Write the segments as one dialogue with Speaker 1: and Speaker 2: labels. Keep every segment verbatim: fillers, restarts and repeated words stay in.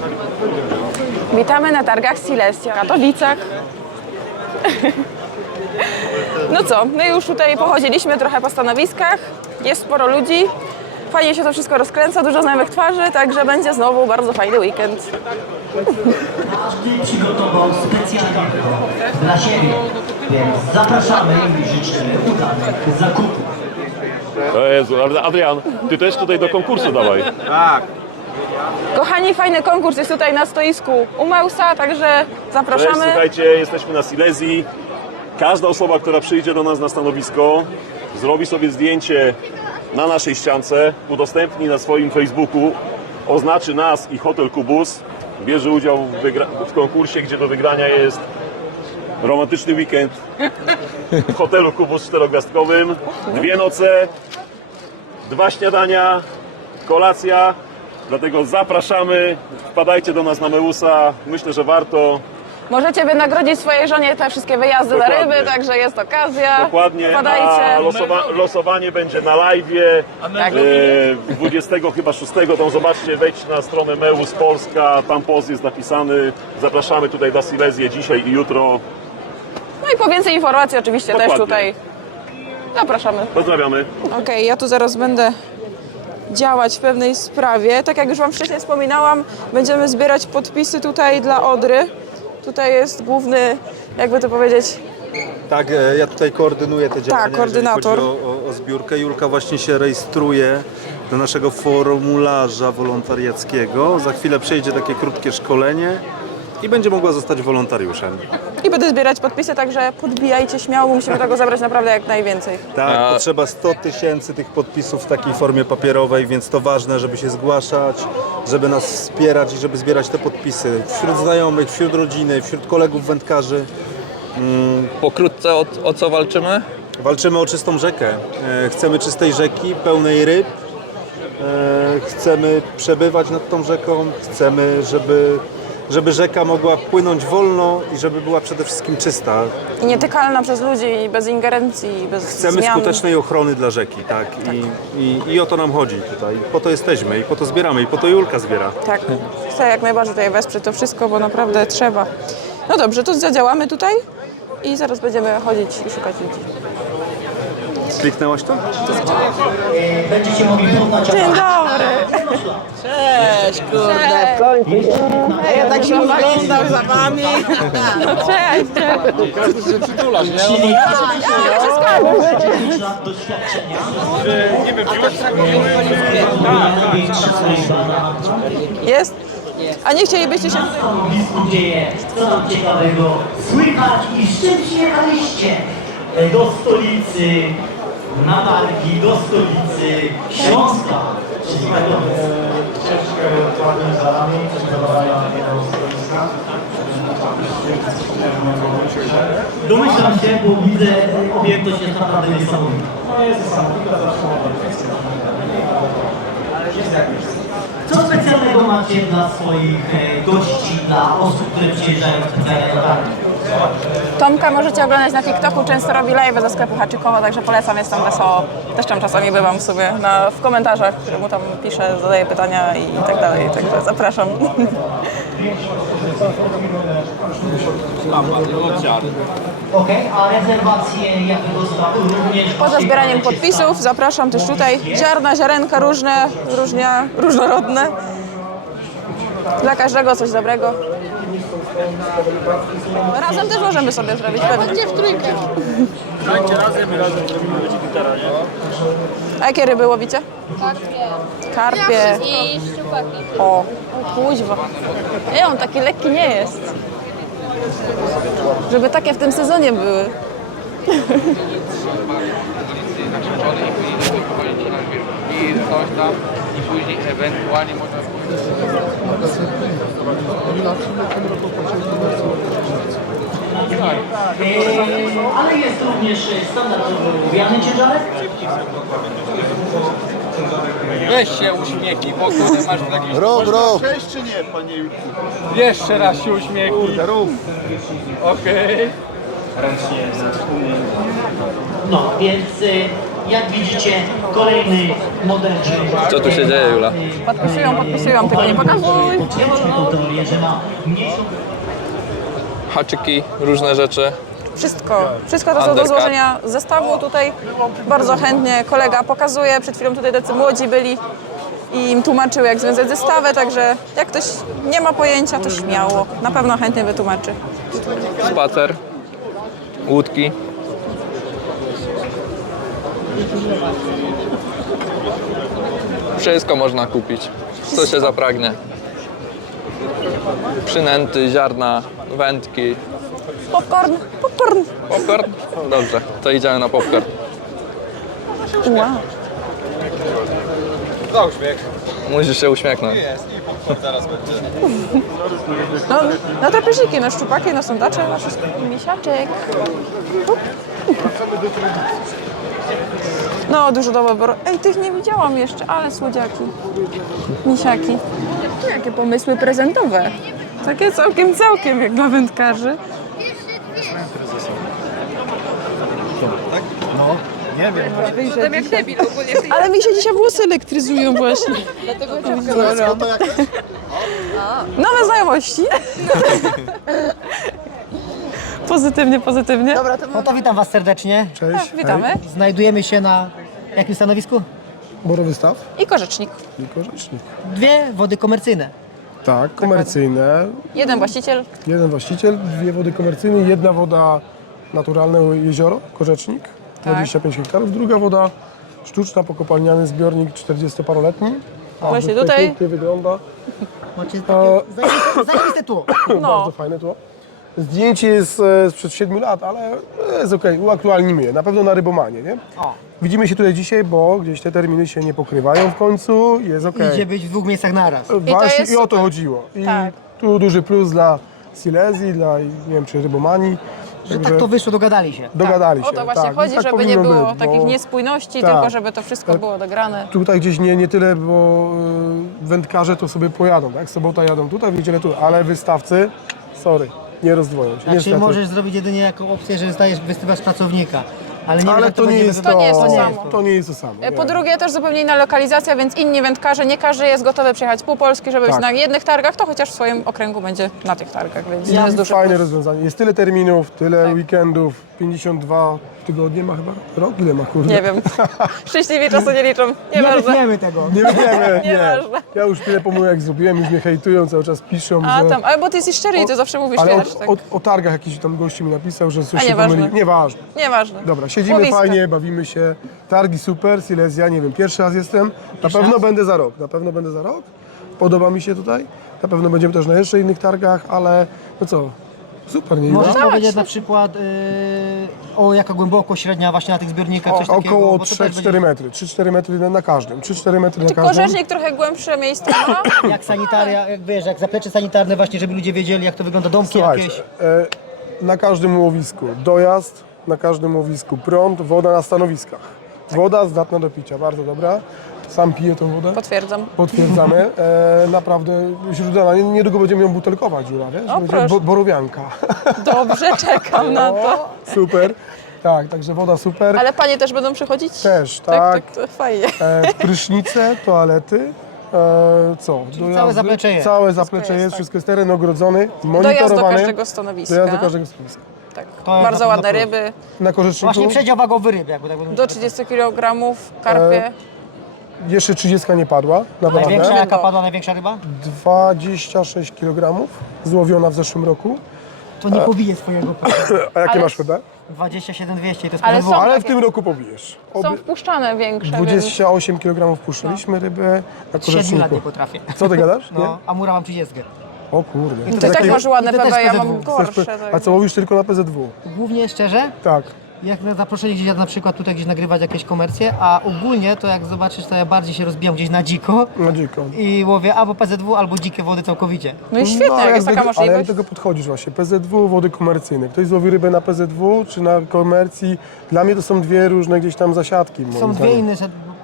Speaker 1: Witamy na targach Silesia w Katowicach. No co, my już tutaj pochodziliśmy trochę po stanowiskach, jest sporo ludzi, fajnie się to wszystko rozkręca, dużo znajomych twarzy, także będzie znowu bardzo fajny weekend.
Speaker 2: Każdy przygotował specjalnie dla siebie, więc zapraszamy i życzymy udanych zakupów.
Speaker 3: O Jezu, Adrian, ty też tutaj do konkursu dawaj.
Speaker 4: Tak.
Speaker 1: Kochani, fajny konkurs jest tutaj na stoisku u Meusa, także
Speaker 3: Cześć,
Speaker 1: zapraszamy.
Speaker 3: słuchajcie, jesteśmy na Silesii. Każda osoba, która przyjdzie do nas na stanowisko, zrobi sobie zdjęcie na naszej ściance, udostępni na swoim Facebooku, oznaczy nas i Hotel Kubus, bierze udział w, wygra- w konkursie, gdzie do wygrania jest romantyczny weekend w hotelu Kubus czterogwiazdkowym, dwie noce, dwa śniadania, kolacja, dlatego zapraszamy, wpadajcie do nas na Meusa, myślę, że warto.
Speaker 1: Możecie wynagrodzić swojej żonie te wszystkie wyjazdy na
Speaker 3: Dokładnie.
Speaker 1: ryby, także jest okazja.
Speaker 3: Dokładnie, a
Speaker 1: Wpadajcie.
Speaker 3: losowa- losowanie będzie na live'ie
Speaker 1: Tak.
Speaker 3: e, dwudziestego chyba szóstego, tam zobaczcie, wejdźcie na stronę Meus Polska, tam post jest napisany, zapraszamy tutaj na Silesię dzisiaj i jutro,
Speaker 1: No i po więcej informacji oczywiście też
Speaker 3: Dokładnie.
Speaker 1: tutaj zapraszamy.
Speaker 3: pozdrawiamy.
Speaker 1: Okej, ja tu zaraz będę działać w pewnej sprawie. Tak jak już Wam wcześniej wspominałam, będziemy zbierać podpisy tutaj dla Odry. Tutaj jest główny, jakby to powiedzieć,
Speaker 4: Tak, e, ja tutaj koordynuję te działania, jeżeli
Speaker 1: koordynator.
Speaker 4: chodzi o, o, o zbiórkę. Julka właśnie się rejestruje do naszego formularza wolontariackiego. Za chwilę przejdzie takie krótkie szkolenie i będzie mogła zostać wolontariuszem.
Speaker 1: i będę zbierać podpisy, także podbijajcie śmiało, musimy tego zabrać naprawdę jak najwięcej.
Speaker 4: Tak, potrzeba sto tysięcy tych podpisów w takiej formie papierowej, więc to ważne, żeby się zgłaszać, żeby nas wspierać i żeby zbierać te podpisy wśród znajomych, wśród rodziny, wśród kolegów wędkarzy.
Speaker 5: Pokrótce o, o co walczymy?
Speaker 4: Walczymy o czystą rzekę. E, Chcemy czystej rzeki, pełnej ryb. E, Chcemy przebywać nad tą rzeką. Chcemy, żeby, żeby rzeka mogła płynąć wolno i żeby była przede wszystkim czysta.
Speaker 1: I nietykalna przez ludzi, i bez ingerencji, bez
Speaker 4: Chcemy
Speaker 1: zmian.
Speaker 4: skutecznej ochrony dla rzeki, tak? I, i, I o to nam chodzi tutaj. Po to jesteśmy i po to zbieramy i po to Julka zbiera.
Speaker 1: Tak, chcę jak najbardziej tutaj wesprzeć to wszystko, bo naprawdę trzeba. No dobrze, to zadziałamy tutaj i zaraz będziemy chodzić i szukać ludzi.
Speaker 4: Kliknęłaś to?
Speaker 2: Będziecie mogli poznać
Speaker 1: Dzień dobry!
Speaker 6: Cześć, kurde, w końcu. Ja tak się oglądał za wami.
Speaker 1: No cześć!
Speaker 5: Każdy się przytulasz, nie?
Speaker 2: Czyli
Speaker 1: Ja wszystko
Speaker 2: pięć lat doświadczenia. Nie wiem, największa liczba na
Speaker 1: jest? A nie chcielibyście się...
Speaker 2: stanowisku dzieje. Co tam ciekawego słychać i z czym przyjechaliście do stolicy, na targi, do stolicy Śląska, czyli Katowic.
Speaker 7: Ciężkie ładnie za nami, coś zadania do stanowiska.
Speaker 2: Domyślam się, bo widzę, objętość jest naprawdę niesamowita.
Speaker 7: No jest niesamowita, zawsze
Speaker 2: Co specjalnego macie dla swoich e, gości, dla osób, które przyjeżdżają specjalnie do targi?
Speaker 1: Tomka możecie oglądać na TikToku, często robi live ze sklepu Haczykowa, także polecam, jest tam wesoło. Też tam czasami bywam sobie na, w komentarzach, że mu tam piszę, zadaję pytania i tak dalej, także zapraszam.
Speaker 2: Okej, a rezerwacje jakiego stawu również...
Speaker 1: Poza zbieraniem podpisów zapraszam też tutaj ziarna, ziarenka różne, różnia, różnorodne. Dla każdego coś dobrego. Razem też możemy sobie zrobić pewnie. Gdzie w trójkę? A jakie ryby łowicie?
Speaker 8: Karpie.
Speaker 1: Karpie.
Speaker 8: I szczupaki.
Speaker 1: O, o kuźwa. Nie, on taki lekki nie jest. Żeby takie w tym sezonie były.
Speaker 5: I coś tam i później ewentualnie można
Speaker 2: Eee, ale jest również standardowy łowiany ciężarek.
Speaker 5: Weź się uśmiechnij, bo kurde masz jakiś...
Speaker 4: Rób, rób!
Speaker 7: Cześć czy nie, panie Julku?
Speaker 5: Jeszcze raz się uśmiechnij.
Speaker 4: Rób!
Speaker 5: Okej.
Speaker 2: No, więc y, Jak widzicie, kolejny model żeglarski.
Speaker 5: Co tu się dzieje, Jula?
Speaker 1: Podpisują, podpisują, tego nie pokazuj.
Speaker 2: Tą teorię, że ma mniejszą
Speaker 5: Haczyki, różne rzeczy.
Speaker 1: Wszystko, wszystko to są do
Speaker 5: Undercut.
Speaker 1: złożenia zestawu tutaj. Bardzo chętnie kolega pokazuje. Przed chwilą tutaj tacy młodzi byli i im tłumaczył, jak związać zestawy, także jak ktoś nie ma pojęcia, to śmiało. Na pewno chętnie wytłumaczy.
Speaker 5: Spacer, łódki. Wszystko można kupić, co się zapragnie. Przynęty, ziarna, wędki.
Speaker 1: Popcorn, popcorn.
Speaker 5: Popcorn? Dobrze, to idziemy na popcorn.
Speaker 1: Wow.
Speaker 5: Musisz się uśmiechnąć.
Speaker 1: No, na drapieżniki, na szczupaki, na sondacze, na wszystko. Misiaczek. Up. No, dużo do wyboru. Ej, tych nie widziałam jeszcze, ale słodziaki. Misiaki. Jakie pomysły prezentowe. Takie całkiem, całkiem jak dla wędkarzy. Ale mi się dzisiaj włosy elektryzują właśnie. Nowe znajomości. Pozytywnie, pozytywnie. Dobra, to
Speaker 9: No to witam Was serdecznie.
Speaker 1: tak, witamy.
Speaker 9: Znajdujemy się na jakim stanowisku?
Speaker 10: Borowy staw
Speaker 1: I korzecznik.
Speaker 10: i korzecznik.
Speaker 9: Dwie wody komercyjne.
Speaker 10: Tak, komercyjne.
Speaker 1: Jeden właściciel.
Speaker 10: Jeden właściciel, dwie wody komercyjne, jedna woda naturalne jezioro, korzecznik, dwadzieścia pięć hektarów, druga woda sztuczna, pokopalniany zbiornik czterdziestoparoletni. A
Speaker 1: Właśnie
Speaker 10: to
Speaker 1: tutaj-
Speaker 10: pięknie wygląda.
Speaker 9: Macie takie zajebiste, zajebiste tło.
Speaker 1: No.
Speaker 10: Bardzo fajne tło. Zdjęcie jest e, sprzed siedmiu lat, ale jest okej, uaktualnimy je, na pewno na Rybomanie, nie?
Speaker 9: O.
Speaker 10: Widzimy się tutaj dzisiaj, bo gdzieś te terminy się nie pokrywają w końcu, jest okej.
Speaker 9: Idzie być w dwóch miejscach naraz.
Speaker 10: Właśnie
Speaker 1: jest
Speaker 10: i o to
Speaker 1: super.
Speaker 10: chodziło. I
Speaker 1: Tak.
Speaker 10: tu duży plus dla Silesii, dla nie wiem czy Rybomanii.
Speaker 9: Że
Speaker 10: Także
Speaker 9: tak to wyszło, dogadali się.
Speaker 10: dogadali się.
Speaker 1: O to właśnie
Speaker 10: tak,
Speaker 1: chodzi,
Speaker 10: tak
Speaker 1: żeby nie
Speaker 10: powinno
Speaker 1: było
Speaker 10: być,
Speaker 1: takich
Speaker 10: bo
Speaker 1: niespójności,
Speaker 10: tak.
Speaker 1: tylko żeby to wszystko było dograne.
Speaker 10: Tutaj gdzieś nie, nie tyle, bo y, wędkarze to sobie pojadą, tak? Sobota jadą tutaj, w niedzielę tu, ale wystawcy, sorry, nie rozdwoją się.
Speaker 9: Znaczy
Speaker 10: niestety.
Speaker 9: możesz zrobić jedynie jako opcję, że zdajesz wystywasz pracownika. Ale nie
Speaker 10: Ale
Speaker 9: wiem, jak
Speaker 10: to nie
Speaker 9: będzie
Speaker 10: jest
Speaker 9: wyglądało.
Speaker 1: nie jest to
Speaker 10: nie
Speaker 1: samo.
Speaker 10: To nie jest to samo.
Speaker 1: E,
Speaker 10: nie.
Speaker 1: Po drugie też zupełnie inna lokalizacja, więc inni wędkarze, nie każdy jest gotowy przyjechać z pół Polski, żeby być
Speaker 10: Tak.
Speaker 1: na jednych targach, to chociaż w swoim okręgu będzie na tych targach, więc to
Speaker 10: I
Speaker 1: jest duży
Speaker 10: fajne
Speaker 1: plus.
Speaker 10: rozwiązanie. Jest tyle terminów, tyle
Speaker 1: Tak.
Speaker 10: weekendów, pięćdziesiąt dwa tygodnie ma chyba? Rok? Ile ma kurde?
Speaker 1: Nie wiem. Szczęśliwi czasu nie liczą.
Speaker 9: Nie
Speaker 1: Nieważne.
Speaker 9: wytniemy tego.
Speaker 10: Nie wiemy, nie.
Speaker 1: Nieważne.
Speaker 10: Ja już tyle pomyłek zrobiłem, już mnie hejtują, cały czas piszą,
Speaker 1: A
Speaker 10: że...
Speaker 1: tam, ale bo ty jesteś szczery i to zawsze mówisz,
Speaker 10: Ale
Speaker 1: wiesz,
Speaker 10: o,
Speaker 1: tak.
Speaker 10: o, o targach jakiś tam gości mi napisał, że coś
Speaker 1: A
Speaker 10: się
Speaker 1: nieważne.
Speaker 10: pomyli. Nieważne.
Speaker 1: Nieważne.
Speaker 10: Dobra, siedzimy
Speaker 1: Łowiska.
Speaker 10: fajnie, bawimy się. Targi super, Silesia, nie wiem, pierwszy raz jestem. Na pewno będę za rok, na pewno będę za rok. Podoba mi się tutaj. Na pewno będziemy też na jeszcze innych targach, ale no co, super, nie
Speaker 9: Możesz
Speaker 10: Iwa?
Speaker 9: powiedzieć na przykład yy, o jaka głęboko średnia właśnie na tych zbiornikach, coś
Speaker 10: O,
Speaker 9: takiego?
Speaker 10: około
Speaker 9: bo to
Speaker 10: trzy
Speaker 9: też
Speaker 10: cztery metry, trzy cztery metry na, na każdym, trzy cztery metry na
Speaker 1: Czy
Speaker 10: każdym.
Speaker 1: korzecznik trochę głębsze miejsce ma?
Speaker 9: będzie Jak sanitaria, jak wiesz, jak zaplecze sanitarne właśnie, żeby ludzie wiedzieli jak to wygląda, domki
Speaker 10: Słuchajcie,
Speaker 9: jakieś.
Speaker 10: e, na każdym łowisku dojazd, na każdym łowisku prąd, woda na stanowiskach. Woda zdatna do picia, bardzo dobra. Sam piję tą wodę.
Speaker 1: Potwierdzam.
Speaker 10: Potwierdzamy. E, naprawdę źródlana. Nie- Niedługo będziemy ją butelkować, Jula, wiesz?
Speaker 1: O,
Speaker 10: Będzie
Speaker 1: proszę.
Speaker 10: bo, borowianka.
Speaker 1: Dobrze, czekam na to.
Speaker 10: Super. Tak, także woda super.
Speaker 1: Ale panie też będą przychodzić?
Speaker 10: Też,
Speaker 1: Tak,
Speaker 10: tak.
Speaker 1: tak, to fajnie.
Speaker 10: E, prysznice, toalety. E, co?
Speaker 9: całe zaplecze jest.
Speaker 10: Całe zaplecze
Speaker 1: jest,
Speaker 10: jest,
Speaker 1: tak.
Speaker 10: wszystko jest teren ogrodzony,
Speaker 1: Dojazd do
Speaker 10: monitorowany.
Speaker 1: każdego stanowiska.
Speaker 10: Dojazd do każdego stanowiska.
Speaker 1: Tak.
Speaker 9: To jest
Speaker 1: Bardzo
Speaker 9: na
Speaker 1: ładne
Speaker 9: pewno
Speaker 1: ryby.
Speaker 10: Na korzeczniku
Speaker 9: Właśnie przedział wagowy ryb, jakby tak
Speaker 1: Do trzydziestu kilogramów, karpie.
Speaker 10: jeszcze trzydziestka nie padła, naprawdę.
Speaker 9: Największa
Speaker 1: Dobrze.
Speaker 9: jaka padła, największa ryba?
Speaker 10: dwadzieścia sześć kilogramów złowiona w zeszłym roku.
Speaker 9: To nie pobije swojego
Speaker 10: A jakie
Speaker 1: Ale-
Speaker 10: masz rybę?
Speaker 9: dwadzieścia siedem dwieście, to jest
Speaker 1: Ale
Speaker 9: ale
Speaker 1: są-
Speaker 10: Ale w
Speaker 1: takie.
Speaker 10: tym roku pobijesz.
Speaker 1: Są
Speaker 10: Oby-
Speaker 1: wpuszczane większe, więc
Speaker 10: dwadzieścia osiem kilogramów puszczaliśmy rybę na
Speaker 9: siedmiu lat nie
Speaker 10: korzeczniku.
Speaker 9: potrafię.
Speaker 10: Co ty gadasz? Nie?
Speaker 9: No, a mura mam trzydziestkę.
Speaker 10: O kurde.
Speaker 1: ty tak
Speaker 10: Takiego-
Speaker 1: masz ładne
Speaker 9: i to też
Speaker 1: P B, ja
Speaker 9: P Z
Speaker 1: mam
Speaker 9: W.
Speaker 1: gorsze.
Speaker 10: A
Speaker 1: tak.
Speaker 10: co łowisz tylko na P Z W?
Speaker 9: Głównie szczerze,
Speaker 10: Tak.
Speaker 9: jak na zaproszenie gdzieś na przykład tutaj gdzieś nagrywać jakieś komercje, a ogólnie to jak zobaczysz, to ja bardziej się rozbijam gdzieś na dziko
Speaker 10: Na dziko.
Speaker 9: i łowię albo P Z W, albo dzikie wody całkowicie.
Speaker 1: No i świetnie,
Speaker 10: ale
Speaker 1: jak jest
Speaker 10: do
Speaker 1: taka
Speaker 10: tego- Ale jak
Speaker 1: możliwość.
Speaker 10: do tego podchodzisz właśnie? P Z W, wody komercyjne. Ktoś złowi rybę na P Z W czy na komercji. Dla mnie to są dwie różne gdzieś tam zasiadki. moim
Speaker 9: Są dwie
Speaker 10: zdaniem.
Speaker 9: inne, że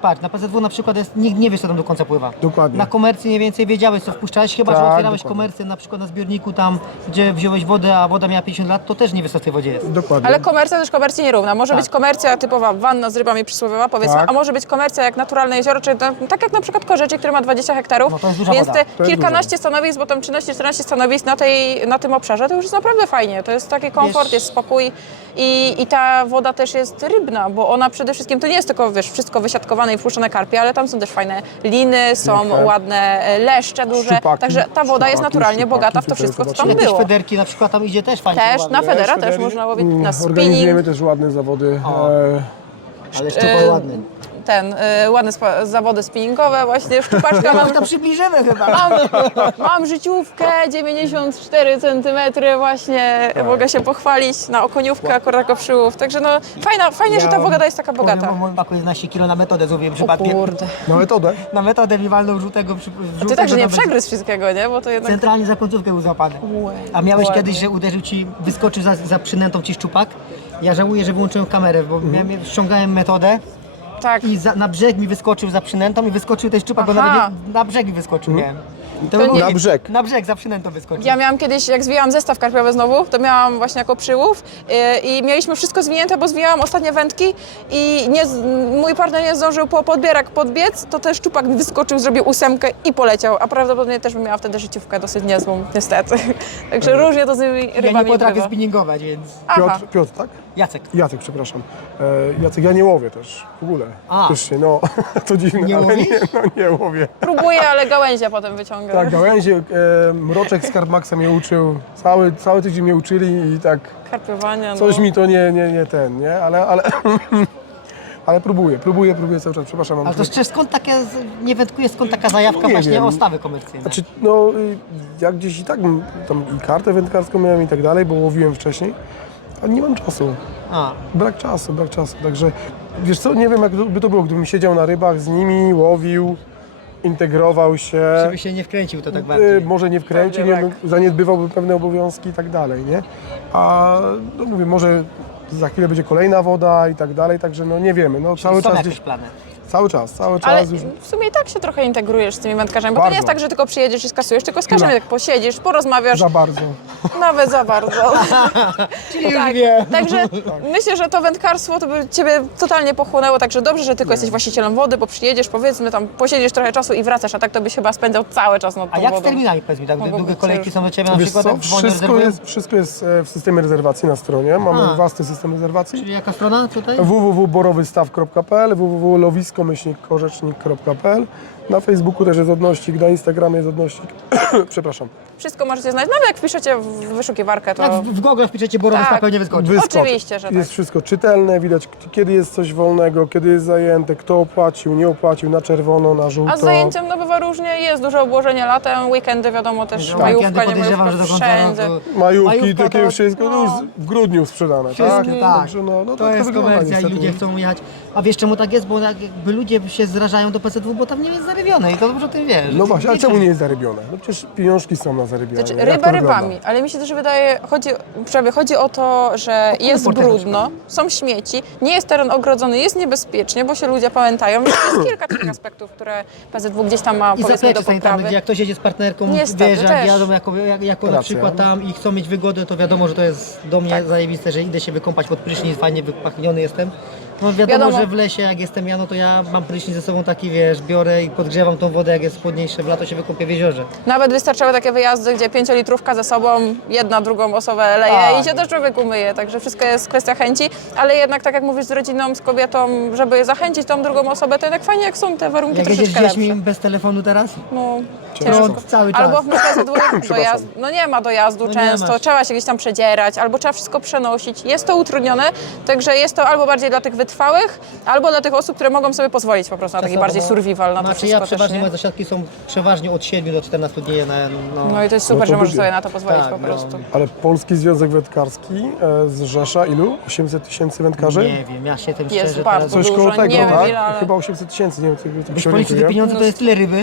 Speaker 9: patrz, na P Z W na przykład jest, nikt nie wie, co tam do końca pływa.
Speaker 10: Dokładnie.
Speaker 9: Na komercji mniej więcej wiedziałeś, co wpuszczałeś, chyba, że
Speaker 10: Tak,
Speaker 9: otwierałeś
Speaker 10: dokładnie.
Speaker 9: komercję na przykład na zbiorniku tam, gdzie wziąłeś wodę, a woda miała pięćdziesiąt lat, to też nie wiesz, co w tej wodzie jest.
Speaker 10: Dokładnie.
Speaker 1: Ale komercja też komercji nierówna. Może
Speaker 9: Tak.
Speaker 1: być komercja typowa wanna z rybami przysłowiowa, powiedzmy,
Speaker 10: Tak.
Speaker 1: a może być komercja jak naturalne jezioro, czy to, tak jak na przykład Korzecie, który ma dwadzieścia hektarów.
Speaker 9: No to jest duża
Speaker 1: więc
Speaker 9: woda.
Speaker 1: te
Speaker 10: To jest
Speaker 1: kilkanaście stanowisk, bo tam trzynaście czternaście stanowisk na, tej, na tym obszarze, to już jest naprawdę fajnie. To jest taki komfort,
Speaker 9: Wiesz-
Speaker 1: jest spokój i, i ta woda też jest rybna, bo ona przede wszystkim to nie jest tylko, wiesz, wszystko wysiatkowane i wpuszczone karpie, ale tam są też fajne liny, są
Speaker 10: Piękne.
Speaker 1: ładne e, leszcze duże,
Speaker 10: Szczupaki.
Speaker 1: także ta woda jest
Speaker 10: Szczupaki,
Speaker 1: naturalnie
Speaker 10: szczupaki,
Speaker 1: bogata w to
Speaker 10: tutaj
Speaker 1: wszystko, co tam
Speaker 10: zobaczymy.
Speaker 9: Jakieś
Speaker 1: było.
Speaker 9: federki na przykład tam idzie też fajnie.
Speaker 1: Też
Speaker 9: ładnie.
Speaker 1: na Federa też
Speaker 10: Federy.
Speaker 1: można łowić,
Speaker 10: Mm,
Speaker 1: na spinning.
Speaker 10: Organizujemy też ładne zawody. E,
Speaker 9: Ale szczupak ładny.
Speaker 1: Ten, y, ładne spa- zawody spinningowe, właśnie szczupaczka mam,
Speaker 9: To przybliżymy chyba.
Speaker 1: mam, mam życiówkę dziewięćdziesiąt cztery centymetry właśnie,
Speaker 10: Tak.
Speaker 1: mogę się pochwalić na okoniówkę akurat jako przyłów, także no fajna, fajnie, że ta woda jest taka bogata.
Speaker 9: Powiem, moim baku jedenaście kilo na metodę złowiłem
Speaker 1: O
Speaker 9: przypadkiem.
Speaker 1: kurde.
Speaker 10: na metodę.
Speaker 9: Na metodę mi walnął żółtego przy,
Speaker 1: A ty także nie przegryz wszystkiego, nie? Bo to jednak...
Speaker 9: Centralnie za końcówkę był złapany. A miałeś
Speaker 1: ładnie.
Speaker 9: kiedyś, że uderzył ci, wyskoczył za, za przynętą ci szczupak? Ja żałuję, że wyłączyłem kamerę, bo
Speaker 1: Mhm.
Speaker 9: miałem, ściągałem metodę
Speaker 1: Tak.
Speaker 9: i za, na brzeg mi wyskoczył za przynętą i wyskoczył ten szczupak, bo
Speaker 1: Aha.
Speaker 9: nawet nie, na brzeg mi wyskoczył, miałem. To
Speaker 1: To
Speaker 9: był-
Speaker 1: nie-
Speaker 10: Na brzeg.
Speaker 9: Na brzeg za przynętą wyskoczył.
Speaker 1: Ja miałam kiedyś, jak zwijałam zestaw karpiowy znowu, to miałam właśnie jako przyłów yy, i mieliśmy wszystko zwinięte, bo zwijałam ostatnie wędki i nie, z- mój partner nie zdążył po podbierak podbiec, to też szczupak mi wyskoczył, zrobił ósemkę i poleciał, a prawdopodobnie też bym miała wtedy życiówkę dosyć niezłą, niestety. Także różnie to z tymi
Speaker 9: Ja
Speaker 1: rybami
Speaker 9: nie potrafię
Speaker 1: bywa.
Speaker 9: spinningować, więc...
Speaker 1: Aha.
Speaker 10: Piotr, Piotr, tak?
Speaker 9: Jacek.
Speaker 10: Jacek, przepraszam. E, Jacek, ja nie łowię też w ogóle.
Speaker 9: A.
Speaker 10: Też się, no, to dziwne,
Speaker 9: Nie
Speaker 10: ale
Speaker 9: łowisz?
Speaker 10: nie, no, nie łowię.
Speaker 1: Próbuję, ale gałęzie potem wyciągam.
Speaker 10: Tak, gałęzie, e, Mroczek z Karmaxa mnie uczył, cały, cały tydzień mnie uczyli i tak
Speaker 1: Karpiowania,
Speaker 10: coś
Speaker 1: no.
Speaker 10: mi to nie, nie, nie ten, nie, ale, ale, ale próbuję, próbuję, próbuję cały czas, przepraszam. Mam
Speaker 9: Ale to szczerze, skąd takie, z- nie wędkuję, skąd taka zajawka
Speaker 10: Nie
Speaker 9: właśnie
Speaker 10: wiem.
Speaker 9: o stawy komercyjne?
Speaker 10: Znaczy, no, y, ja gdzieś i tak m, tam i kartę wędkarską miałem i tak dalej, bo łowiłem wcześniej, a nie mam czasu.
Speaker 9: A,
Speaker 10: Brak czasu, brak czasu, także wiesz co, nie wiem jak by to było, gdybym siedział na rybach z nimi, łowił, integrował się,
Speaker 9: żeby się nie wkręcił to tak
Speaker 10: y,
Speaker 9: bardziej.
Speaker 10: może nie wkręcił,
Speaker 1: Pewnie
Speaker 10: nie,
Speaker 1: tak.
Speaker 10: zaniedbywałby pewne obowiązki i tak dalej, nie? A no mówię, może za chwilę będzie kolejna woda i tak dalej, także no nie wiemy, no cały
Speaker 9: Są
Speaker 10: czas
Speaker 9: jakieś
Speaker 10: gdzieś,
Speaker 9: plany.
Speaker 10: cały czas, cały czas
Speaker 1: Ale
Speaker 10: już...
Speaker 1: w sumie i tak się trochę integrujesz z tymi wędkarzami, bo to nie
Speaker 10: Bardzo.
Speaker 1: jest tak, że tylko przyjedziesz i skasujesz, tylko z każdym
Speaker 10: Chwila.
Speaker 1: jak posiedzisz, porozmawiasz,
Speaker 10: Za bardzo.
Speaker 1: nawet za bardzo.
Speaker 9: Czyli już
Speaker 1: Tak,
Speaker 9: wie.
Speaker 1: także myślę, że to wędkarstwo to by Ciebie totalnie pochłonęło, także dobrze, że tylko jesteś właścicielem wody, bo przyjedziesz, powiedzmy tam, posiedzisz trochę czasu i wracasz, a tak to byś chyba spędzał cały czas nad tą
Speaker 9: A jak z
Speaker 1: wodą.
Speaker 9: terminami, powiedz mi, tak
Speaker 1: Mogą
Speaker 9: długie
Speaker 1: być
Speaker 9: kolejki
Speaker 1: już-
Speaker 9: są do Ciebie na
Speaker 10: Wiesz
Speaker 9: przykład,
Speaker 10: co,
Speaker 9: jak dzwonią,
Speaker 10: wszystko
Speaker 9: rezerwują?
Speaker 10: jest, wszystko jest e, w systemie rezerwacji na stronie, mamy
Speaker 9: A.
Speaker 10: własny system rezerwacji.
Speaker 9: Czyli jaka strona tutaj?
Speaker 10: w w w kropka borowystaw kropka p l, w w w kropka lowisko myślnik korzecznik kropka p l. Na Facebooku też jest odnośnik, na Instagramie jest odnośnik. Przepraszam.
Speaker 1: Wszystko możecie znaleźć, nawet jak wpiszecie w wyszukiwarkę, to...
Speaker 9: Jak w, w Google wpiszecie borowy
Speaker 1: Tak.
Speaker 9: pewnie wyskoczy.
Speaker 10: Wyskoczy.
Speaker 1: Oczywiście, że
Speaker 10: Jest
Speaker 1: tak.
Speaker 10: wszystko czytelne, widać k- kiedy jest coś wolnego, kiedy jest zajęte, kto opłacił, nie opłacił, na czerwono, na żółto.
Speaker 1: A z zajęciem no bywa różnie, jest duże obłożenie latem, weekendy wiadomo też,
Speaker 9: Tak,
Speaker 1: majówka,
Speaker 9: weekendy
Speaker 1: nie
Speaker 9: podejrzewam,
Speaker 1: majówka,
Speaker 9: że do końca
Speaker 1: wszędzie.
Speaker 9: roku.
Speaker 10: Majówki,
Speaker 9: Majówka
Speaker 10: takie
Speaker 9: to-
Speaker 10: wszystko, no już
Speaker 1: no.
Speaker 10: w grudniu sprzedane, tak?
Speaker 9: Wszystkie, tak.
Speaker 10: Także no, no
Speaker 9: To
Speaker 10: tak
Speaker 9: jest
Speaker 10: wygląda
Speaker 9: komercja i
Speaker 10: niestety.
Speaker 9: ludzie chcą jechać. A wiesz czemu tak jest? Bo jak- jakby ludzie się zrażają do P Z W, bo tam nie jest zarybione i to dobrze o tym wiesz.
Speaker 10: No właśnie, a czemu nie jest zarybione? No przecież pieniążki są na zarybianie.
Speaker 1: Znaczy,
Speaker 10: Jak
Speaker 1: ryba
Speaker 10: to wygląda?
Speaker 1: rybami, ale mi się też wydaje, chodzi, przynajmniej chodzi o to, że jest
Speaker 9: komfort
Speaker 1: brudno, są śmieci, nie jest teren ogrodzony, jest niebezpiecznie, bo się ludzie pamiętają. Więc jest kilka takich aspektów, które P Z W gdzieś tam ma,
Speaker 9: I
Speaker 1: powiedzmy,
Speaker 9: zaplecze
Speaker 1: do
Speaker 9: sanitarne,
Speaker 1: poprawy.
Speaker 9: gdzie jak ktoś jedzie z partnerką,
Speaker 1: Niestety,
Speaker 9: wiesz, jak
Speaker 1: też.
Speaker 9: jadą jako, jak, jako na
Speaker 10: Racja.
Speaker 9: przykład tam i chcą mieć wygodę, to wiadomo, że to jest do mnie
Speaker 1: Tak.
Speaker 9: zajebiste, że idę się wykąpać pod prysznic, fajnie wypachniony jestem. No wiadomo,
Speaker 1: Wiadomo.
Speaker 9: że w lesie jak jestem ja, no to ja mam prysznic ze sobą taki, wiesz, biorę i podgrzewam tą wodę, jak jest chłodniejsze, w lato się wykąpię w jeziorze.
Speaker 1: Nawet wystarczały takie wyjazdy, gdzie pięciolitrówka ze sobą, jedna drugą osobę leje
Speaker 9: Tak.
Speaker 1: i się też człowiek umyje, także wszystko jest kwestia chęci, ale jednak tak jak mówisz z rodziną, z kobietą, żeby zachęcić tą drugą osobę, to jednak fajnie jak są te warunki
Speaker 9: Jak jedziesz z
Speaker 1: troszeczkę
Speaker 9: dziećmi
Speaker 1: lepsze.
Speaker 9: bez telefonu teraz?
Speaker 1: No,
Speaker 9: Prąd cały czas.
Speaker 1: Albo w P Z W dojazd, no nie ma dojazdu
Speaker 9: No nie
Speaker 1: często,
Speaker 9: masz.
Speaker 1: trzeba się gdzieś tam przedzierać, albo trzeba wszystko przenosić. Jest to utrudnione, także jest to albo bardziej dla tych wytrwałych, albo dla tych osób, które mogą sobie pozwolić po prostu na taki
Speaker 9: Czasowo,
Speaker 1: bardziej
Speaker 9: no.
Speaker 1: survival, na to
Speaker 9: Znaczy
Speaker 1: wszystko
Speaker 9: ja
Speaker 1: też,
Speaker 9: przeważnie,
Speaker 1: nie?
Speaker 9: moje zasiadki są przeważnie od siedmiu do czternastu dni. Na, no,
Speaker 1: No i to jest super,
Speaker 10: No to
Speaker 1: że możesz
Speaker 10: lubię.
Speaker 1: sobie na to pozwolić
Speaker 9: Tak,
Speaker 1: po
Speaker 9: no.
Speaker 1: prostu.
Speaker 10: Ale Polski Związek Wędkarski e, zrzesza ilu? osiemset tysięcy wędkarzy?
Speaker 9: nie wiem, ja się tym
Speaker 1: Jest
Speaker 9: szczerze
Speaker 1: bardzo
Speaker 9: teraz...
Speaker 10: Coś
Speaker 1: dużo,
Speaker 10: koło tego,
Speaker 1: nie wiem
Speaker 10: tak?
Speaker 1: ile, ale-
Speaker 10: Chyba osiemset tysięcy, nie wiem, co
Speaker 9: Byś policzył te pieniądze, to jest tyle ryby.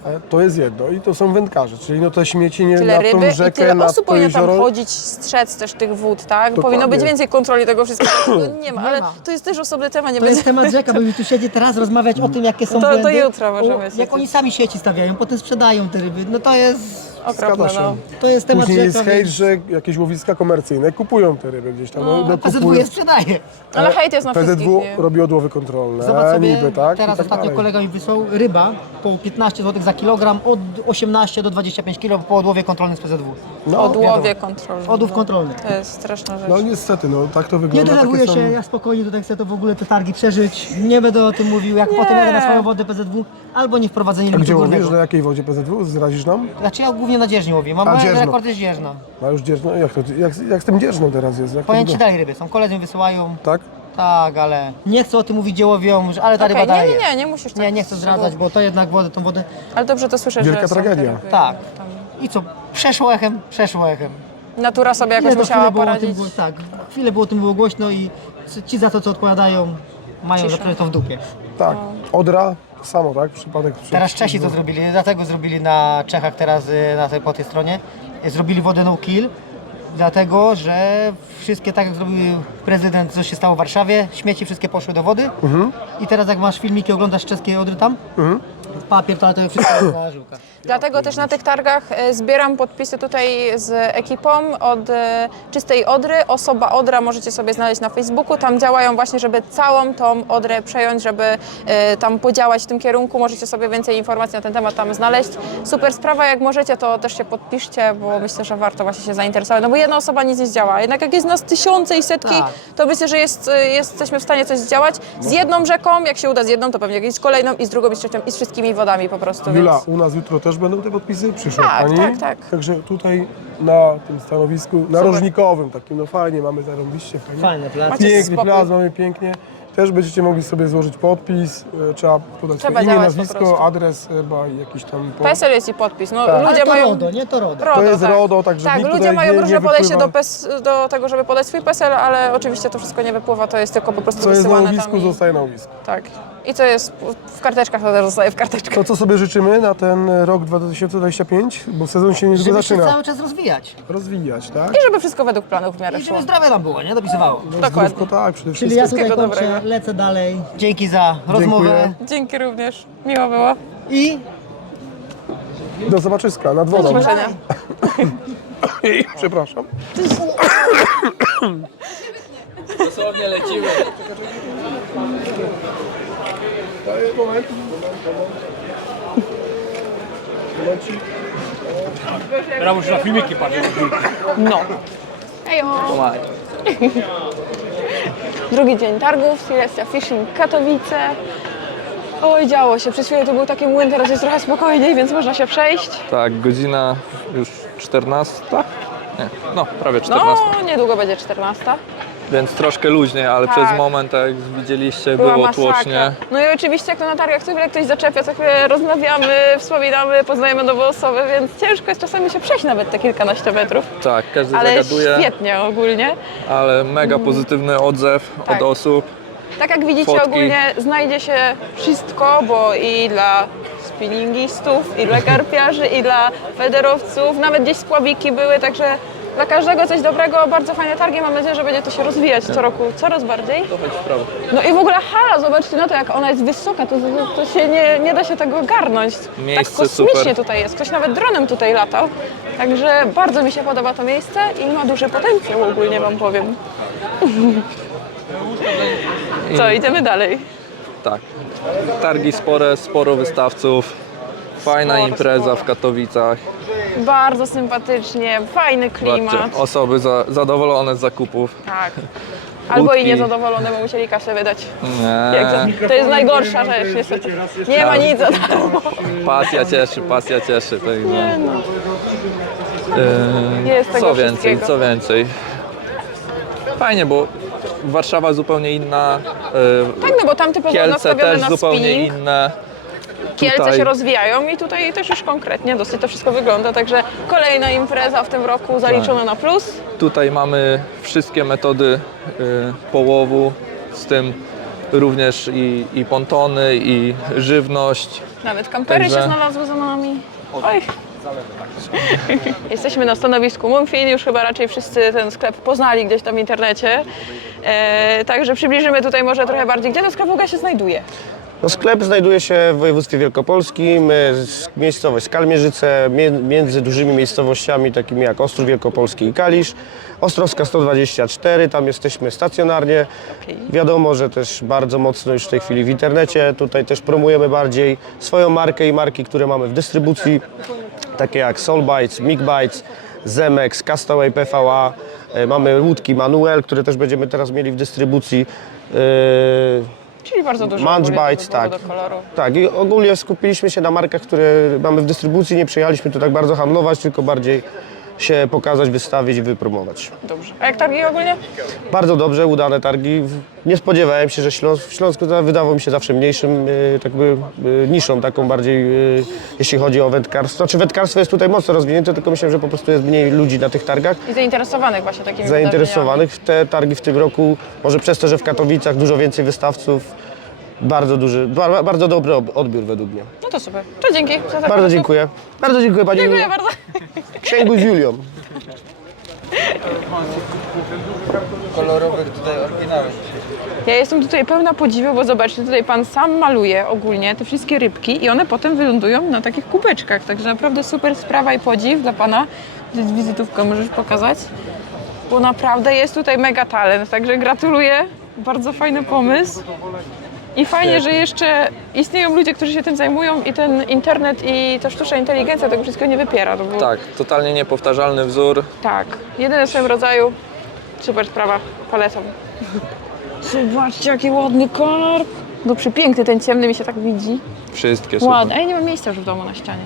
Speaker 10: E, To jest jedno i to są wędkarze, czyli no te śmieci nie
Speaker 1: Tyle
Speaker 10: na tą
Speaker 1: ryby i
Speaker 10: rzekę,
Speaker 1: tyle
Speaker 10: na
Speaker 1: osób
Speaker 10: to
Speaker 1: powinno tam
Speaker 10: jezioro.
Speaker 1: chodzić, strzec też tych wód, tak?
Speaker 10: Dokładnie.
Speaker 1: Powinno być więcej kontroli tego wszystkiego. Tego nie ma,
Speaker 9: Nie
Speaker 1: ale
Speaker 9: ma.
Speaker 1: to jest też osobny temat, nie
Speaker 9: To jest
Speaker 1: będzie.
Speaker 9: temat rzeka, będziemy tu siedzieć teraz, rozmawiać o tym, jakie są
Speaker 1: To- to
Speaker 9: błędy.
Speaker 1: jutro możemy
Speaker 9: O, Jak
Speaker 1: siedzieć.
Speaker 9: oni sami sieci stawiają, potem sprzedają te ryby. No to jest,
Speaker 1: Okropne,
Speaker 10: Zgadza się.
Speaker 1: no.
Speaker 9: to jest temat
Speaker 10: Później jest
Speaker 9: rzeka.
Speaker 10: hejt,
Speaker 9: więc-
Speaker 10: że jakieś łowiska komercyjne kupują te ryby gdzieś tam. No, no,
Speaker 9: P Z W
Speaker 10: kupują.
Speaker 9: je sprzedaje.
Speaker 1: Ale hejt jest na
Speaker 10: P Z W
Speaker 1: wszystkich, nie?
Speaker 10: robi odłowy kontrolne,
Speaker 9: Zobacz sobie,
Speaker 10: niby, tak?
Speaker 9: teraz
Speaker 10: I tak
Speaker 9: ostatnio
Speaker 10: dalej.
Speaker 9: kolega mi wysłał ryba po piętnaście złotych za kilogram, od osiemnaście do dwudziestu pięciu kilo po odłowie kontrolnym z P Z W.
Speaker 10: No,
Speaker 1: Odłowie kontrolne.
Speaker 9: Odłów
Speaker 1: no.
Speaker 9: kontrolny.
Speaker 1: To jest straszna rzecz.
Speaker 10: no niestety, no tak to
Speaker 9: Nie
Speaker 10: wygląda.
Speaker 9: denerwuję
Speaker 10: takie
Speaker 9: się,
Speaker 10: są-
Speaker 9: ja spokojnie tutaj chcę to w ogóle te targi przeżyć. Nie będę o tym mówił, jak potem jadę na swoją wodę P Z W, albo nie wprowadzenie
Speaker 10: A
Speaker 9: limitu
Speaker 10: gdzie łowisz?
Speaker 9: górnego.
Speaker 10: Na jakiej wodzie P Z W? Zrazisz nam?
Speaker 9: Znaczy ja głównie na dzierżni łowię, mam
Speaker 10: A,
Speaker 9: moje
Speaker 10: dzierżno.
Speaker 9: rekord jest dzierżna.
Speaker 10: A już dzierżno, jak, to, jak, jak z tym dzierżną teraz jest? Jak to
Speaker 9: Powiem ci,
Speaker 10: wygląda?
Speaker 9: dalej ryby są, koledzy mi wysyłają.
Speaker 10: Tak?
Speaker 9: Tak, ale nie chcę o tym mówić, gdzie łowią, że- ale ta
Speaker 1: Okej,
Speaker 9: ryba
Speaker 1: nie,
Speaker 9: daje.
Speaker 1: nie, nie, nie musisz tak.
Speaker 9: Nie, nie chcę zdradzać, bo to jednak wodę, tą wodę.
Speaker 1: Ale dobrze to słyszę,
Speaker 10: Wielka
Speaker 1: że są te
Speaker 10: tragedia.
Speaker 1: ryby
Speaker 9: Tak.
Speaker 1: tam.
Speaker 9: I co? Przeszło echem, przeszło echem.
Speaker 1: Natura sobie jakoś
Speaker 9: Nie, no,
Speaker 1: musiała
Speaker 9: chwilę było o tym
Speaker 1: poradzić.
Speaker 9: było, tak, chwilę było o tym było głośno i ci za to, co odpowiadają, mają
Speaker 1: Cisza.
Speaker 9: naprawdę to w dupie.
Speaker 10: Tak. Odra, to samo, tak? Przypadek. przy-
Speaker 9: Teraz Czesi to zrobili, dlatego zrobili na Czechach teraz y, na tej, po tej stronie. Y, Zrobili wodę no kill, dlatego że wszystkie, tak jak zrobił prezydent, co się stało w Warszawie, śmieci wszystkie poszły do wody. I teraz jak masz filmiki, oglądasz czeskie Odry tam, papier, to ale to wszystko jest na żyłka.
Speaker 1: Dlatego też na tych targach e, zbieram podpisy tutaj z ekipą od e, Czystej Odry. Osoba Odra możecie sobie znaleźć na Facebooku. Tam działają właśnie, żeby całą tą Odrę przejąć, żeby e, tam podziałać w tym kierunku. Możecie sobie więcej informacji na ten temat tam znaleźć. Super sprawa, jak możecie, to też się podpiszcie, bo myślę, że warto właśnie się zainteresować. No bo jedna osoba nic nie zdziała. Jednak jak jest nas tysiące i setki,
Speaker 9: Tak.
Speaker 1: to myślę, że jest, e, jesteśmy w stanie coś zdziałać. Z jedną rzeką, jak się uda z jedną, to pewnie jakąś z kolejną i z drugą i z trzecią i z wszystkimi wodami po prostu.
Speaker 10: Jula,
Speaker 1: Więc...
Speaker 10: u nas jutro też będą te podpisy? Przyszła
Speaker 1: Tak,
Speaker 10: pani?
Speaker 1: tak, tak.
Speaker 10: Także tutaj na tym stanowisku narożnikowym takim, no fajnie, mamy zarąbiście, fajnie.
Speaker 9: Fajne plac.
Speaker 1: Macie
Speaker 10: Piękny
Speaker 1: spokój.
Speaker 10: plac, mamy pięknie. Też będziecie mogli sobie złożyć podpis, e, trzeba podać
Speaker 1: Trzeba
Speaker 10: swoje imię,
Speaker 1: działać po
Speaker 10: nazwisko,
Speaker 1: prostu.
Speaker 10: adres chyba i jakiś tam... po-
Speaker 1: P E S L jest i podpis. No,
Speaker 10: Tak.
Speaker 9: Ale
Speaker 1: ludzie
Speaker 9: to
Speaker 1: mają...
Speaker 9: RODO, nie to RODO.
Speaker 1: RODO,
Speaker 10: To jest
Speaker 1: tak.
Speaker 10: RODO, także
Speaker 1: Tak,
Speaker 10: nikt
Speaker 1: ludzie
Speaker 10: tutaj
Speaker 1: mają
Speaker 10: nie-
Speaker 1: różne
Speaker 10: nie
Speaker 1: podejście do,
Speaker 10: wypływa.
Speaker 1: pes, do tego, żeby podać swój P E S L, ale oczywiście to wszystko nie wypływa, to jest tylko po prostu
Speaker 10: Co jest na
Speaker 1: wysyłane
Speaker 10: łowisku,
Speaker 1: tam. I,
Speaker 10: zostaje na łowisku.
Speaker 1: tak. I co jest w karteczkach, to też zostaje w karteczkach.
Speaker 10: To co sobie życzymy na ten rok dwa tysiące dwudziesty piąty? Bo sezon się niedługo
Speaker 9: Żeby się
Speaker 10: zaczyna.
Speaker 9: cały czas rozwijać.
Speaker 10: Rozwijać, tak?
Speaker 1: I żeby wszystko według planów w miarę
Speaker 9: I
Speaker 1: szło.
Speaker 9: żeby zdrowie nam było, nie? Dopisywało.
Speaker 1: Dokładnie.
Speaker 10: Zdrówko, tak, przede
Speaker 9: Czyli
Speaker 10: wszystkim.
Speaker 9: ja tutaj
Speaker 1: Wszystkiego
Speaker 9: kończę,
Speaker 1: dobrego.
Speaker 9: lecę dalej. Dzięki za rozmowę.
Speaker 1: Dzięki również. Miło było.
Speaker 9: I
Speaker 10: Do zobaczyska, nad
Speaker 1: Do
Speaker 10: wodą.
Speaker 1: zobaczenia.
Speaker 10: Przepraszam.
Speaker 5: Dosłownie lecimy.
Speaker 10: Moment. Momencik.
Speaker 5: Brawo, już na filmiki patrzę.
Speaker 1: No. Hejo. Drugi dzień targów, Silesia Fishing Katowice. Oj, działo się. Przez chwilę to był taki młyn, teraz jest trochę spokojniej, więc można się przejść.
Speaker 11: Tak, godzina już czternasta? Nie, no prawie czternasta.
Speaker 1: No, niedługo będzie czternasta.
Speaker 11: Więc troszkę luźniej, ale
Speaker 1: Tak.
Speaker 11: przez moment, jak widzieliście,
Speaker 1: Była
Speaker 11: było
Speaker 1: masakra.
Speaker 11: tłocznie.
Speaker 1: No i oczywiście jak to na targach, co chwilę ktoś zaczepia, co chwilę rozmawiamy, wspominamy, poznajemy nowe osoby, więc ciężko jest czasami się przejść nawet te kilkanaście metrów.
Speaker 11: Tak, każdy
Speaker 1: Ale
Speaker 11: zagaduje,
Speaker 1: świetnie ogólnie.
Speaker 11: ale mega pozytywny odzew
Speaker 1: Tak.
Speaker 11: od osób.
Speaker 1: Tak jak widzicie,
Speaker 11: Fotki.
Speaker 1: ogólnie znajdzie się wszystko, bo i dla spinningistów, i dla karpiarzy, i dla federowców, nawet gdzieś spławiki były, także dla każdego coś dobrego, bardzo fajne targi, mam nadzieję, że będzie to się rozwijać co roku coraz bardziej.
Speaker 11: To chodź w prawo.
Speaker 1: No i w ogóle hala, zobaczcie na to, jak ona jest wysoka, to, to, to się nie, nie da się tego ogarnąć.
Speaker 11: Miejsce
Speaker 1: tak kosmicznie
Speaker 11: super.
Speaker 1: tutaj jest, ktoś nawet dronem tutaj latał, także bardzo mi się podoba to miejsce i ma duży potencjał ogólnie, wam powiem. Co, idziemy dalej.
Speaker 11: Tak. Targi spore, sporo wystawców. Fajna
Speaker 1: Sporo,
Speaker 11: impreza
Speaker 1: sporo.
Speaker 11: w Katowicach.
Speaker 1: Bardzo sympatycznie, fajny klimat.
Speaker 11: Zobaczcie, osoby za, zadowolone z zakupów.
Speaker 1: Tak. Albo i
Speaker 11: Budki.
Speaker 1: niezadowolone, bo musieli kasę wydać. Jak
Speaker 11: Nie,
Speaker 1: to, to jest najgorsza rzecz, niestety. Nie ma nic za darmo.
Speaker 11: pasja cieszy, pasja cieszy. Także.
Speaker 1: Nie no.
Speaker 11: Yy,
Speaker 1: Jest tego
Speaker 11: co więcej,
Speaker 1: wszystkiego.
Speaker 11: co więcej. Fajnie, bo Warszawa zupełnie inna, yy,
Speaker 1: Tak, no bo tam typowo
Speaker 11: Kielce
Speaker 1: nastawione
Speaker 11: też
Speaker 1: na
Speaker 11: zupełnie
Speaker 1: spinning.
Speaker 11: inne.
Speaker 1: Kielce
Speaker 11: Tutaj-
Speaker 1: się rozwijają i tutaj też już konkretnie dosyć to wszystko wygląda, także kolejna impreza w tym roku zaliczona na plus.
Speaker 11: Tutaj mamy wszystkie metody yy, połowu, z tym również i, i pontony, i żywność.
Speaker 1: Nawet kampery
Speaker 11: Także-
Speaker 1: się znalazły za nami. Oj. Jesteśmy na stanowisku Mumfin, już chyba raczej wszyscy ten sklep poznali gdzieś tam w internecie. E, także przybliżymy tutaj może trochę bardziej, gdzie ten sklep w ogóle się znajduje.
Speaker 12: No, sklep znajduje się w województwie wielkopolskim, e, z- miejscowość Skalmierzyce, mie- między dużymi miejscowościami takimi jak Ostrów Wielkopolski i Kalisz. Ostrowska sto dwadzieścia cztery, tam jesteśmy stacjonarnie. Wiadomo, że też bardzo mocno już w tej chwili w internecie. Tutaj też promujemy bardziej swoją markę i marki, które mamy w dystrybucji, takie jak Solbites, Migbites, Zemex, Castaway P V A. E, Mamy łódki Manuel, które też będziemy teraz mieli w dystrybucji. E,
Speaker 1: Czyli bardzo dużo
Speaker 12: Munch
Speaker 1: ogólnie
Speaker 12: Bites,
Speaker 1: tego
Speaker 12: tak.
Speaker 1: do koloru.
Speaker 12: Tak, i ogólnie skupiliśmy się na markach, które mamy w dystrybucji. Nie przyjechaliśmy tu tak bardzo handlować, tylko bardziej się pokazać, wystawić i wypromować.
Speaker 1: Dobrze. A jak targi ogólnie?
Speaker 12: Bardzo dobrze, udane targi. Nie spodziewałem się, że Śląsk, w Śląsku wydawał mi się zawsze mniejszym e, tak by, e, niszą, taką bardziej, e, jeśli chodzi o wędkarstwo. Znaczy wędkarstwo jest tutaj mocno rozwinięte, tylko myślę, że po prostu jest mniej ludzi na tych targach.
Speaker 1: I zainteresowanych właśnie takimi
Speaker 12: Zainteresowanych w te targi w tym roku, może przez to, że w Katowicach dużo więcej wystawców, bardzo duży, ba- bardzo dobry ob- odbiór według mnie.
Speaker 1: wydarzeniami. No to super. To dzięki. za
Speaker 12: Bardzo
Speaker 1: zapraszam.
Speaker 12: dziękuję. Bardzo dziękuję Pani
Speaker 1: Dziękuję
Speaker 12: Julio.
Speaker 1: bardzo.
Speaker 12: Księguj z Julią.
Speaker 5: Kolorowych tutaj oryginały.
Speaker 1: Ja jestem tutaj pełna podziwu, bo zobaczcie, tutaj pan sam maluje ogólnie te wszystkie rybki i one potem wylądują na takich kubeczkach. Także naprawdę super sprawa i podziw dla pana. Gdzieś wizytówkę możesz pokazać. Bo naprawdę jest tutaj mega talent, także gratuluję. Bardzo fajny pomysł. I fajnie, że jeszcze istnieją ludzie, którzy się tym zajmują i ten internet i ta sztuczna inteligencja tego wszystkiego nie wypiera. To było...
Speaker 11: Tak, totalnie niepowtarzalny wzór.
Speaker 1: Tak, jedyny w swoim rodzaju. Super sprawa, polecam. Zobaczcie, jaki ładny kolor. No przepiękny, ten ciemny mi się tak widzi.
Speaker 11: Wszystkie są.
Speaker 1: Ładny, a ja nie mam miejsca już w domu na ścianie.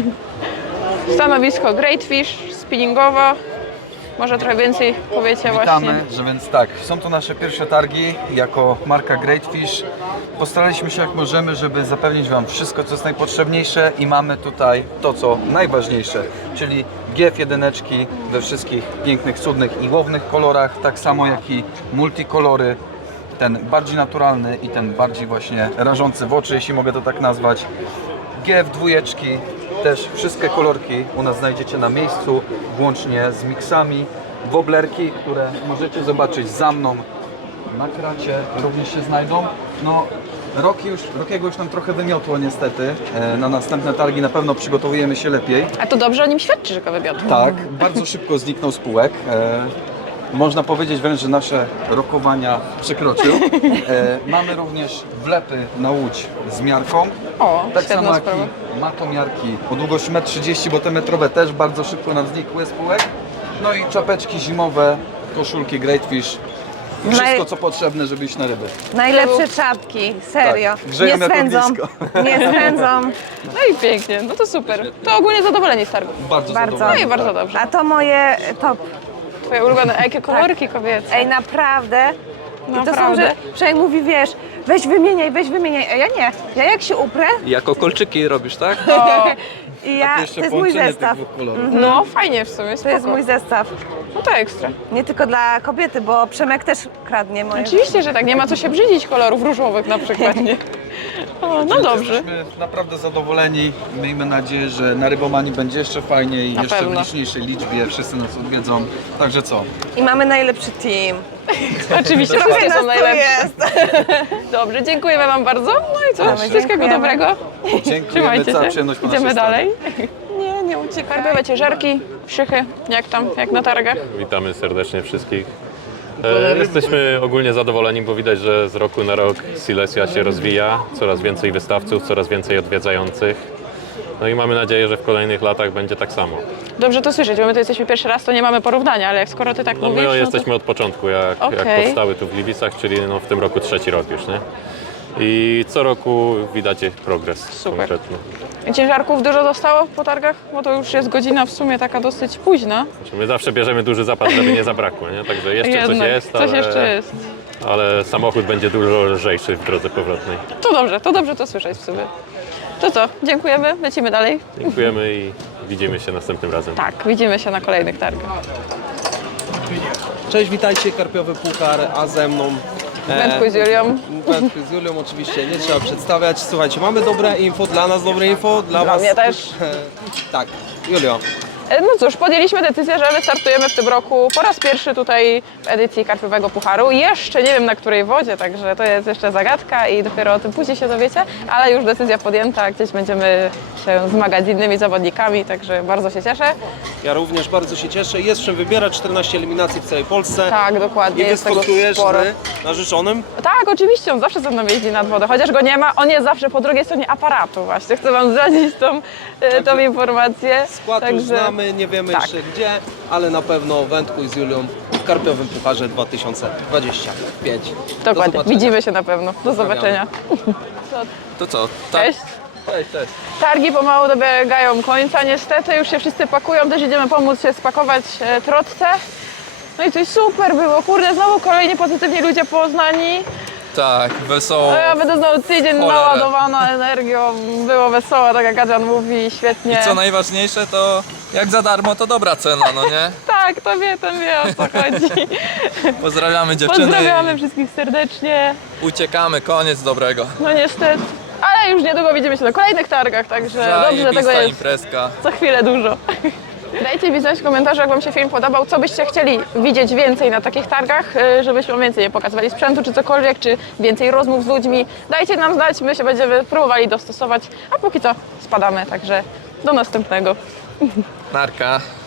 Speaker 1: Stanowisko Great Fish, spinningowo. Może trochę więcej powiecie właśnie.
Speaker 5: Witamy, że więc tak, są to nasze pierwsze targi jako marka Great Fish. Postaraliśmy się jak możemy, żeby zapewnić Wam wszystko, co jest najpotrzebniejsze i mamy tutaj to, co najważniejsze, czyli G F jeden we wszystkich pięknych, cudnych i łownych kolorach, tak samo jak i multikolory, ten bardziej naturalny i ten bardziej właśnie rażący w oczy, jeśli mogę to tak nazwać. G F dwa, też wszystkie kolorki u nas znajdziecie na miejscu, włącznie z miksami. Woblerki, które możecie zobaczyć za mną na kracie, również się znajdą. No, Roki już, Rokiego już nam trochę wymiotło niestety. E, Na następne targi na pewno przygotowujemy się lepiej.
Speaker 1: A to dobrze o nim świadczy, że go wybiotł.
Speaker 5: Tak, bardzo szybko zniknął z półek. E, Można powiedzieć wręcz, że nasze rokowania przekroczył. E, mamy również wlepy na łódź z miarką.
Speaker 1: O,
Speaker 5: Tak
Speaker 1: świetna
Speaker 5: samo jak
Speaker 1: sprawa.
Speaker 5: i matomiarki o długości metr trzydzieści, bo te metrowe też bardzo szybko nam znikły z półek. No i czapeczki zimowe, koszulki Great Fish. Wszystko co potrzebne, żeby iść na ryby.
Speaker 6: Najlepsze czapki, serio.
Speaker 5: Tak, grzeją
Speaker 6: nie
Speaker 5: jak
Speaker 6: swędzą.
Speaker 5: ognisko.
Speaker 6: Nie swędzą.
Speaker 1: No i pięknie, no to super. To ogólnie zadowoleni z targu.
Speaker 5: Bardzo,
Speaker 6: Bardzo.
Speaker 1: No
Speaker 5: zadowolony.
Speaker 1: i bardzo dobrze.
Speaker 6: A to moje top.
Speaker 1: Twoje ulubione, a jakie kolorki kobiece.
Speaker 6: Ej, naprawdę. I to są,
Speaker 1: Naprawdę.
Speaker 6: że Przemek mówi, wiesz, weź wymieniaj, weź wymieniaj. A ja nie. Ja jak się uprę
Speaker 11: Jako kolczyki robisz, tak?
Speaker 1: O,
Speaker 6: i ja, to
Speaker 5: Jeszcze
Speaker 6: jest mój
Speaker 5: połączenie
Speaker 6: zestaw.
Speaker 5: tych dwóch kolorów.
Speaker 1: no fajnie w sumie,
Speaker 6: To jest
Speaker 1: spoko.
Speaker 6: mój zestaw.
Speaker 1: No to ekstra.
Speaker 6: Nie tylko dla kobiety, bo Przemek też kradnie moje.
Speaker 1: Oczywiście, że tak, nie ma co się brzydzić kolorów różowych na przykład, nie? O, no dobrze.
Speaker 5: Jesteśmy naprawdę zadowoleni. Miejmy nadzieję, że na Rybomanii będzie jeszcze fajniej,
Speaker 1: Na
Speaker 5: jeszcze
Speaker 1: pewno.
Speaker 5: w liczniejszej liczbie. Wszyscy nas odwiedzą. Także co?
Speaker 6: I mamy najlepszy team.
Speaker 1: Oczywiście,
Speaker 6: Trochę
Speaker 1: wszystkie
Speaker 6: nas
Speaker 1: są
Speaker 6: tu
Speaker 1: najlepsze.
Speaker 6: jest.
Speaker 1: Dobrze, dziękujemy Wam bardzo. No i co,
Speaker 6: Proszę.
Speaker 1: wszystkiego
Speaker 6: Dziękujemy.
Speaker 1: dobrego.
Speaker 5: Dziękujemy,
Speaker 1: Trzymajcie
Speaker 5: cała
Speaker 1: się.
Speaker 5: przyjemność po
Speaker 1: Idziemy
Speaker 5: naszej
Speaker 1: dalej. Nie, nie uciekaj. Karpiowe ciężarki, szychy, jak tam, jak na targach?
Speaker 13: Witamy serdecznie wszystkich. E, jesteśmy ogólnie zadowoleni, bo widać, że z roku na rok Silesia się rozwija. Coraz więcej wystawców, coraz więcej odwiedzających. No i mamy nadzieję, że w kolejnych latach będzie tak samo.
Speaker 1: Dobrze to słyszeć, bo my tu jesteśmy pierwszy raz, to nie mamy porównania, ale jak skoro Ty tak
Speaker 13: No
Speaker 1: mówisz,
Speaker 13: my
Speaker 1: no
Speaker 13: jesteśmy od początku, jak,
Speaker 1: Okej.
Speaker 13: jak powstały tu w Gliwicach, czyli no w tym roku trzeci rok już, nie? I co roku widać progres
Speaker 1: Super.
Speaker 13: konkretny.
Speaker 1: to ciężarków dużo zostało po targach? Bo to już jest godzina w sumie taka dosyć późna.
Speaker 13: Znaczy, my zawsze bierzemy duży zapas, żeby nie zabrakło, nie? Także jeszcze
Speaker 1: Jednak,
Speaker 13: coś jest,
Speaker 1: coś
Speaker 13: ale,
Speaker 1: jeszcze jest.
Speaker 13: ale samochód będzie dużo lżejszy w drodze powrotnej.
Speaker 1: To dobrze, to dobrze to słyszeć w sumie. To co, dziękujemy, lecimy dalej.
Speaker 13: Dziękujemy i widzimy się następnym razem.
Speaker 1: Tak, widzimy się na kolejnych targach.
Speaker 14: Cześć, witajcie, Karpiowy Puchar, a ze mną
Speaker 1: Wędku z Julią.
Speaker 14: Wędku z Julią oczywiście nie trzeba przedstawiać. Słuchajcie, mamy dobre info, dla nas dobre info, dla
Speaker 1: Dla
Speaker 14: was...
Speaker 1: mnie też.
Speaker 14: Tak, Julio.
Speaker 1: No cóż, podjęliśmy decyzję, że wystartujemy w tym roku po raz pierwszy tutaj w edycji Karpiowego Pucharu. Jeszcze nie wiem na której wodzie, także to jest jeszcze zagadka i dopiero o tym później się dowiecie, ale już decyzja podjęta, gdzieś będziemy się zmagać z innymi zawodnikami, także bardzo się cieszę.
Speaker 14: Ja również bardzo się cieszę. Jest czym wybierać, czternaście eliminacji w całej Polsce.
Speaker 1: Tak, dokładnie,
Speaker 14: I
Speaker 1: jest tego
Speaker 14: wystartujesz
Speaker 1: sporo.
Speaker 14: z narzeczonym?
Speaker 1: Tak, oczywiście, on zawsze ze mną jeździ nad wodę, chociaż go nie ma, on jest zawsze po drugiej stronie aparatu właśnie. Chcę wam zdradzić tą, e, tą informację.
Speaker 14: Skład już znamy, nie wiemy
Speaker 1: tak.
Speaker 14: jeszcze gdzie, ale na pewno Wędku z Julią w Karpiowym Pucharze dwa tysiące dwudziestym piątym.
Speaker 1: Dokładnie, widzimy się na pewno. Do zobaczenia.
Speaker 11: To co?
Speaker 1: Cześć.
Speaker 11: Cześć, cześć.
Speaker 1: Targi pomału dobiegają końca, niestety już się wszyscy pakują, też idziemy pomóc się spakować e, trotce. No i coś super było, kurde, znowu kolejni pozytywni ludzie poznani.
Speaker 11: Tak, wesoło.
Speaker 1: A ja będę znowu tydzień
Speaker 11: Cholerę.
Speaker 1: naładowana energią, było wesoło, tak jak Adrian mówi, świetnie.
Speaker 11: I co najważniejsze, to jak za darmo, to dobra cena, no nie?
Speaker 1: Tak, to wie, ten wie o co chodzi.
Speaker 11: Pozdrawiamy dziewczyny.
Speaker 1: Pozdrawiamy wszystkich serdecznie.
Speaker 11: Uciekamy, koniec dobrego.
Speaker 1: No niestety, ale już niedługo widzimy się na kolejnych targach, także dobrze, że tego
Speaker 11: Zajebista
Speaker 1: jest
Speaker 11: imprezka.
Speaker 1: co chwilę dużo. Dajcie mi znać w komentarzu, jak wam się film podobał, co byście chcieli widzieć więcej na takich targach, y, żebyśmy więcej nie pokazywali sprzętu czy cokolwiek, czy więcej rozmów z ludźmi. Dajcie nam znać, my się będziemy próbowali dostosować, a póki co spadamy, także do następnego.
Speaker 11: Narka.